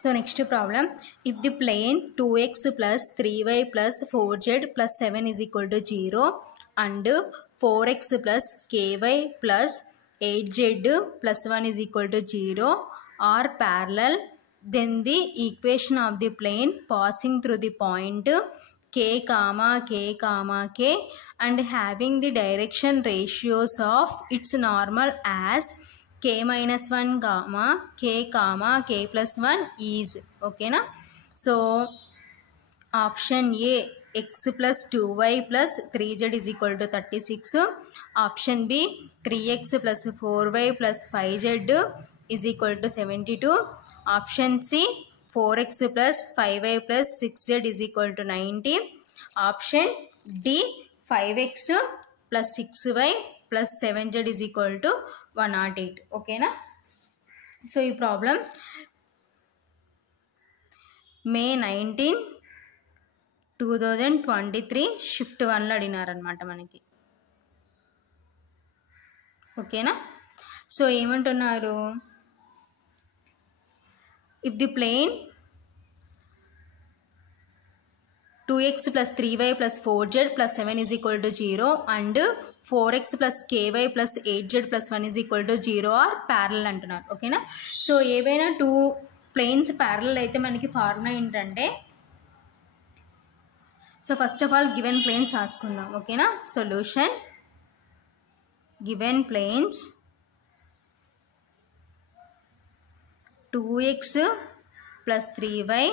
So next problem, if the plane 2x plus 3y plus 4z plus 7 is equal to 0 and 4x plus ky plus 8z plus 1 is equal to 0 are parallel, then the equation of the plane passing through the point k comma k comma k and having the direction ratios of its normal as k minus 1 comma k plus 1 is okay na. So option A, x plus 2y plus 3z is equal to 36. Option B, 3x plus 4y plus 5z is equal to 72. Option C, 4x plus 5y plus 6z is equal to 90. Option D, 5x plus 6y plus 7z is equal to 108. Okay na. So ఈ problem May 19, 2023 shift 1లో అడిగినారనమాట మనకి. ఓకేనా. So ఏమంటున్నారు, if the plane 2x plus 3y plus 4z plus 7 is equal to 0 and 4x plus ky plus 8z plus 1 is equal to 0 are parallel అంటున్నారు. ఓకేనా. So ఏవైనా two planes parallel అయితే మనకి ఫార్ములా ఏంటంటే, so first of all given planes రాసుకుందాం. ఓకేనా. Solution, given planes 2x plus 3y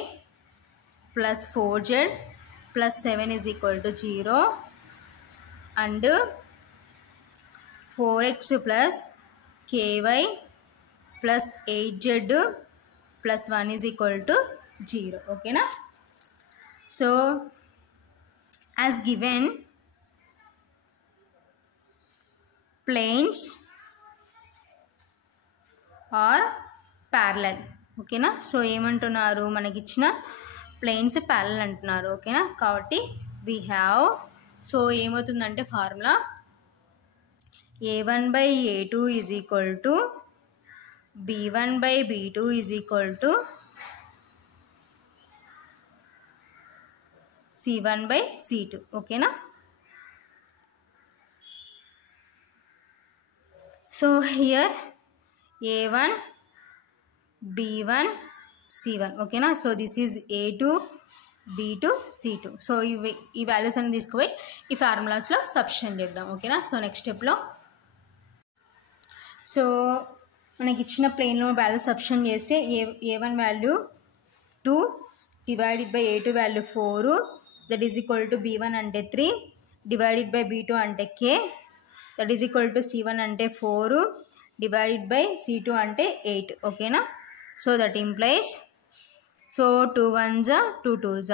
plus 4z plus 7 is equal to 0 and 4x plus ky plus 8z plus 1 is equal to 0. Okay na. So as given, planes are parallel. ఓకేనా. So ఏమంటున్నారు, మనకి ఇచ్చిన planes parallel అంటున్నారు. ఓకేనా. కాబట్టి we have, so ఏమవుతుందంటే formula a1 by a2 is equal to b1 by b2 is equal to c1 by c2. ఓకేనా. So here a1 b1 c1. ఓకేనా. So this is a2 b2 c2. So ఈ values అన్ని తీసుకుపోయి ఈ ఫార్ములాస్లో substitute చేద్దాం. ఓకేనా. So next స్టెప్లో so మనకి ఇచ్చిన ప్లేన్లో వాల్యూ సబ్స్టిట్యూట్ చేస్తే a1 value 2 divided by a2 value 4 that is equal to b1 అంటే 3 డివైడెడ్ బై b2 అంటే k that is equal to c1 అంటే 4 డివైడెడ్ బై c2 అంటే 8. ఓకేనా. So that implies, so 2 1s 2 2s,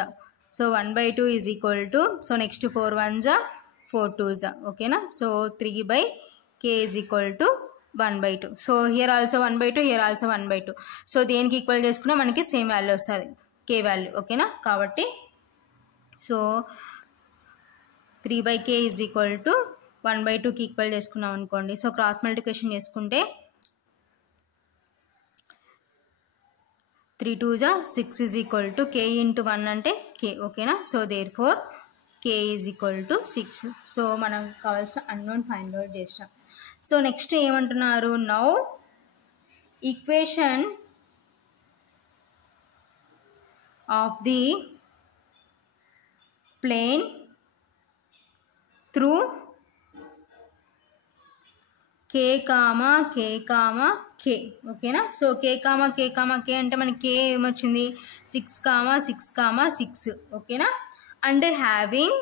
so 1 by 2 is equal to, so next 4 1s 4 2s. ఓకేనా. So 3 by k is equal to 1 by 2. So here also 1 by 2, here also 1 by 2. So దేనికి equal చేసుకున్నా మనకి same value వస్తుంది, k value. ఓకేనా. కాబట్టి so 3 by k is equal to 1 by 2కి equal చేసుకున్నాం అనుకోండి. సో క్రాస్ మల్టిప్లికేషన్ చేసుకుంటే 3 2s 6 is equal to k into 1 అంటే k. ఓకేనా. So therefore k is equal to 6. సో మనం కావాల్సిన అన్నోన్ ఫైండ్ అవుట్ చేసాం. సో నెక్స్ట్ ఏమంటున్నారు, now equation of the plane through k comma k comma k. ఓకేనా. So k comma k comma k అంటే మనకి k ఏమొచ్చింది, 6 కామా 6 కామా 6. ఓకేనా. And having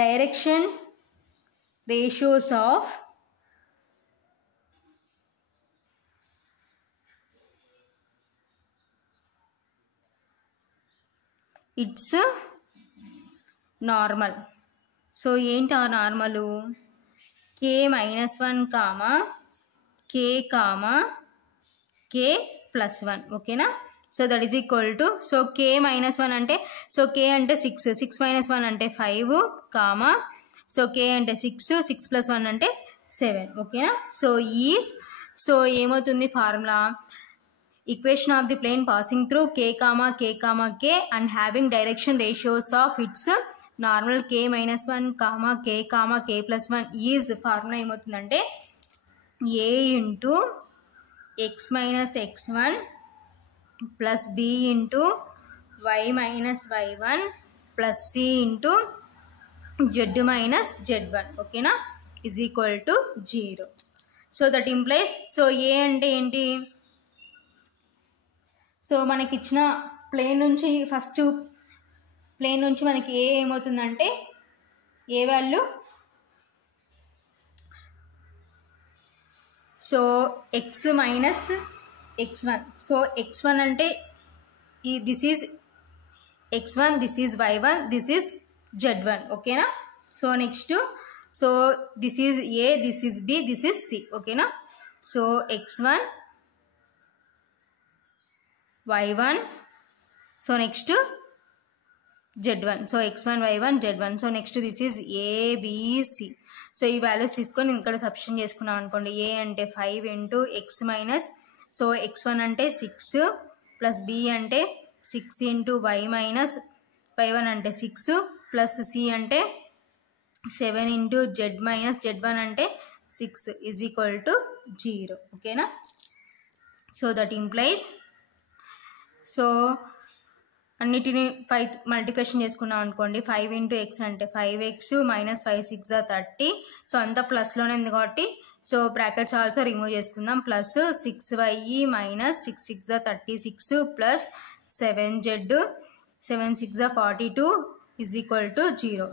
direction ratios of it's normal. So ఏంటి ఆ normal, k minus 1 comma k comma k plus 1. ఓకేనా. So that is equal to, so k minus 1 అంటే, so k అంటే 6, 6 minus 1 అంటే 5 కామా, సో k అంటే 6, 6 plus 1 అంటే 7. ఓకేనా. So is so ఏమవుతుంది formula, equation of the plane passing through k comma and having direction ratios of its normal k minus 1 comma k plus 1 is formula ఏమవుతుందంటే a into x minus x1 plus b into y minus y1 plus c into z minus z1 ఓకేనా is equal to 0. So that implies, so A అంటే ఏంటి, so మనకి ఇచ్చిన plane నుంచి first plane నుంచి మనకి A ఏమవుతుందంటే A value, so x minus x1, so x1 అంటే ఈ this is x1, this is y1, this is z1 ఓకేనా. So next, so this is A, this is B, this is C ఓకేనా. So x1 y1, so next z1, so x1 y1 z1, so next this is ABC. So ఈ values తీసుకొని ఇక్కడ substitute చేసుకున్నాం అనుకోండి, ఏ అంటే 5 into X minus, so x1 అంటే 6 plus B అంటే 6 into y minus y1 అంటే 6 ప్లస్ సి అంటే 7 ఇంటూ జెడ్ మైనస్ z1 అంటే 6 ఈజ్ ఈక్వల్ టు 0 ఓకేనా. సో దట్ ఇంప్లైస్, సో అన్నిటిని 5 మల్టిప్లికేషన్ చేసుకున్నాం అనుకోండి, 5 ఇంటూ ఎక్స్ అంటే 5x మైనస్ 5 6 30, సో అంతా ప్లస్లోనే ఉంది కాబట్టి సో బ్రాకెట్స్ ఆల్సో రిమూవ్ చేసుకుందాం, plus 6y minus 6 6 36 plus 7z 7 6 42 is equal to 0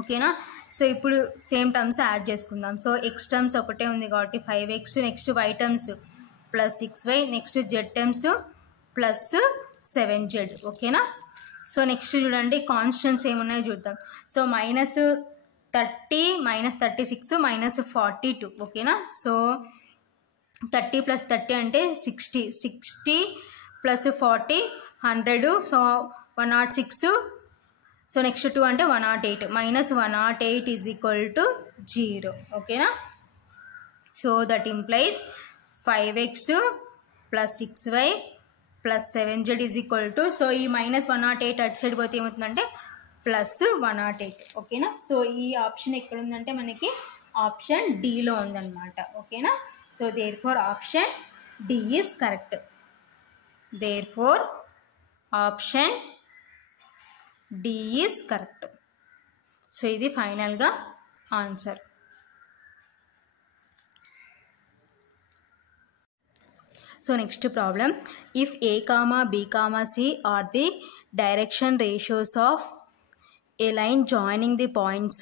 ఓకేనా. సో ఇప్పుడు సేమ్ టర్మ్స్ యాడ్ చేసుకుందాం. సో ఎక్స్ టర్మ్స్ ఒకటే ఉంది కాబట్టి 5x, next y terms plus 6y, next z terms plus 7z ఓకేనా. సో నెక్స్ట్ చూడండి constants ఏమున్నాయో చూద్దాం. సో మైనస్ 30 మైనస్ 36 మైనస్ 42 ఓకేనా. సో 30 ప్లస్ 30 అంటే 60, 60 ప్లస్ 40 100, సో 106, సో నెక్స్ట్ 2 అంటే 108, మైనస్ 108 ఈజ్ ఈక్వల్ టు 0 ఓకేనా. So that implies 5x plus 6y plus 7z is equal to, so ఈ minus 108 అటు సైడ్ పోతే ఏమవుతుందంటే ప్లస్ 108 ఓకేనా. సో ఈ ఆప్షన్ ఎక్కడ ఉందంటే మనకి ఆప్షన్ డిలో ఉందన్నమాట ఓకేనా. So therefore option D is correct, therefore option D is correct. So ఇది ఫైనల్గా answer. So next problem, if a comma b comma c are the direction ratios of a line joining the points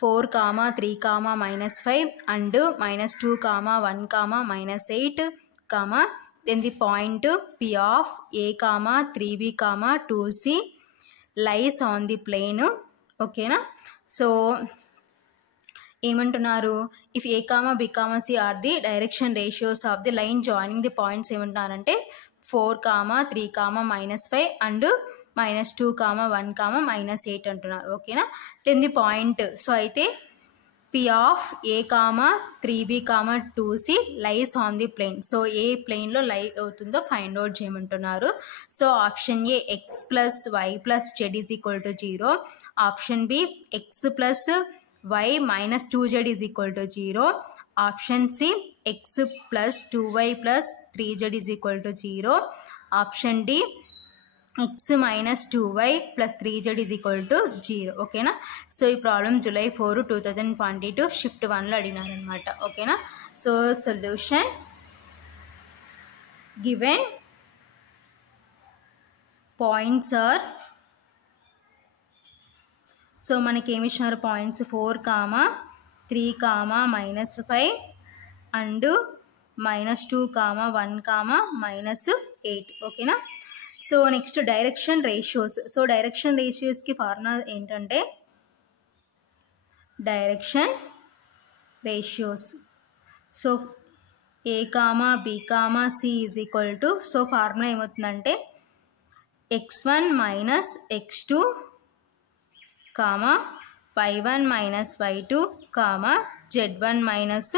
4 comma 3 comma minus 5 and minus 2 comma 1 comma minus 8 comma, then the point p of a comma 3b comma 2c lies on the plane ఓకేనా. So ఏమంటున్నారు, if A comma B comma C are the direction ratios of the line joining the points ఏమంటున్నారంటే 4 comma 3 comma minus 5 and minus 2 comma 1 comma minus 8 అంటున్నారు ఓకేనా. Then the point, so అయితే P of A comma 3b comma 2c lies on the plane, so ఏ ప్లేన్లో lie అవుతుందో find out చేయమంటున్నారు. So option A x plus y plus Z is equal to 0, option B X plus y minus 2z is equal to 0, option C x plus 2y plus 3z is equal to 0, option D x minus 2y plus 3z is equal to 0 ఓకేనా. So ఈ problem July 4 2022 shift 1లో అడిగినారనమాట ఓకేనా. So solution given points are, so మనకి ఏమి ఇచ్చినారు points 4 comma 3 comma minus 5 and minus 2 comma 1 comma minus 8 ఓకేనా. So next direction ratios, so direction రేషియోస్కి ఫార్ములా ఏంటంటే direction ratios, so A comma B comma C is equal to, so formula ఏమవుతుందంటే x1 minus x2 comma y1 minus y2 comma z1 minus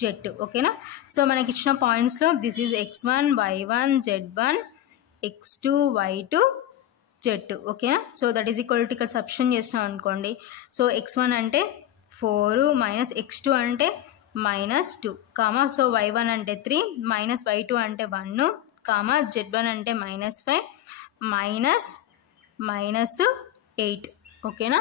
z. ఓకేనా. So మనకి ఇచ్చిన పాయింట్స్లో this is x1 y1 z1 x2 y2 z. ఓకేనా. So that is equal to ఇక్కడ substitution చేసినాం అనుకోండి. So x1 అంటే 4 మైనస్ x2 అంటే -2 కామా, సో y1 అంటే 3 మైనస్ y2 అంటే 1 కామా, z1 అంటే -5 -8. ఓకేనా.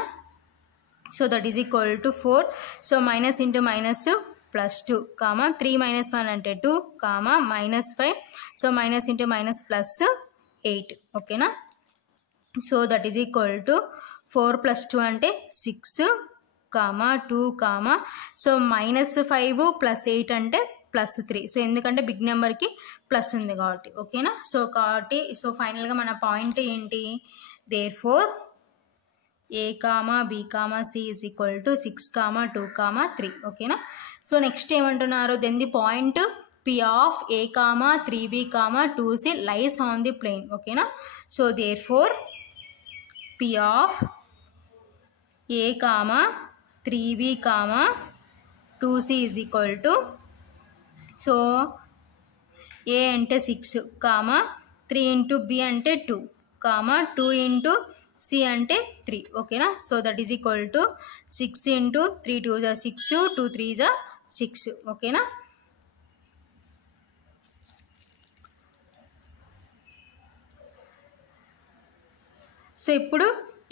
So that is equal to 4. So minus into minus +2 comma, 3 - 1 అంటే 2 comma -5. So minus into minus +8. ఓకేనా. So that is equal to 4 + 2 అంటే 6 comma 2 comma, so -5 + 8 అంటే +3. So ఎందుకంటే big నెంబర్కి ప్లస్ ఉంది కాబట్టి. ఓకేనా. సో కాబట్టి సో ఫైనల్గా మన పాయింట్ ఏంటి, therefore a, b, c is equal to 6, 2, 3. ఓకేనా. సో నెక్స్ట్ ఏమంటున్నారు, then the point p of a, 3b, 2c lies on the plane. ఓకేనా. So therefore p of a, 3b, 2c is equal to, so a అంటే 6 comma 3 into b అంటే 2 comma 2 into c అంటే 3. ఓకేనా. So that is equal to 6 into 3 2 = 6 2 3 = 6. ఓకేనా. So ఇప్పుడు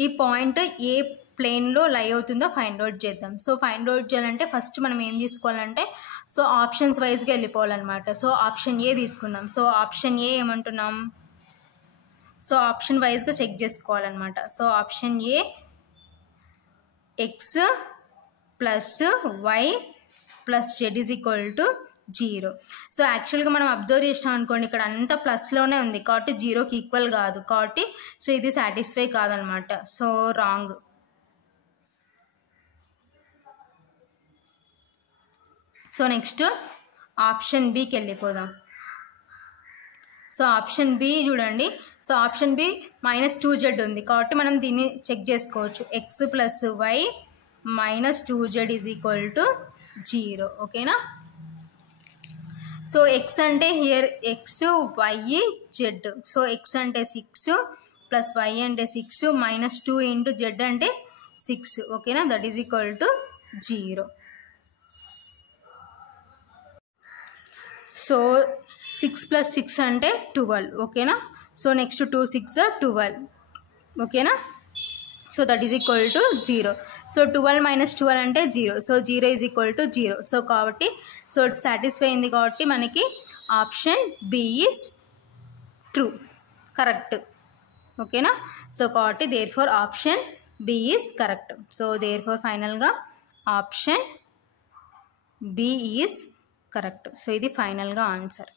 ఈ point ఏ ప్లేన్లో lie అవుతుందో ఫైండ్ అవుట్ చేద్దాం. సో ఫైండ్ అవుట్ చేయాలంటే ఫస్ట్ మనం ఏం తీసుకోవాలంటే, సో ఆప్షన్స్ వైజ్గా వెళ్ళిపోవాలన్నమాట. సో ఆప్షన్ ఏ తీసుకుందాం. సో ఆప్షన్ ఏ ఏమంటున్నాం, సో ఆప్షన్ వైజ్గా చెక్ చేసుకోవాలన్నమాట. So option A x + y + z is equal to 0. So యాక్చువల్గా మనం అబ్జర్వ్ చేసినాం అనుకోండి, ఇక్కడ అంతా ప్లస్లోనే ఉంది కాబట్టి 0కి ఈక్వల్ కాదు కాబట్టి సో ఇది సాటిస్ఫై కాదనమాట. So wrong. So next option బికి వెళ్ళిపోదాం. సో ఆప్షన్ బి చూడండి. సో ఆప్షన్ బి -2z ఉంది కాబట్టి మనం దీన్ని చెక్ చేసుకోవచ్చు. x + y -2z is equal to 0. ఓకేనా. సో x అంటే here x y z. So x అంటే 6 + y అంటే 6 -2 ఇంటూ z అంటే 6. ఓకేనా. That is equal to 0. So 6 + 6 అంటే 12. ఓకేనా. So next 2 6 = 12. ఓకేనా. So that is equal to 0. So 12 - 12 అంటే 0. So 0 is equal to 0. So కాబట్టి సో సాటిస్ఫై అయింది కాబట్టి మనకి option B is true, correct. ఓకేనా. సో కాబట్టి therefore option B is correct. So therefore ఫైనల్గా option B is correct. So ఇది ఫైనల్గా ఆన్సర్.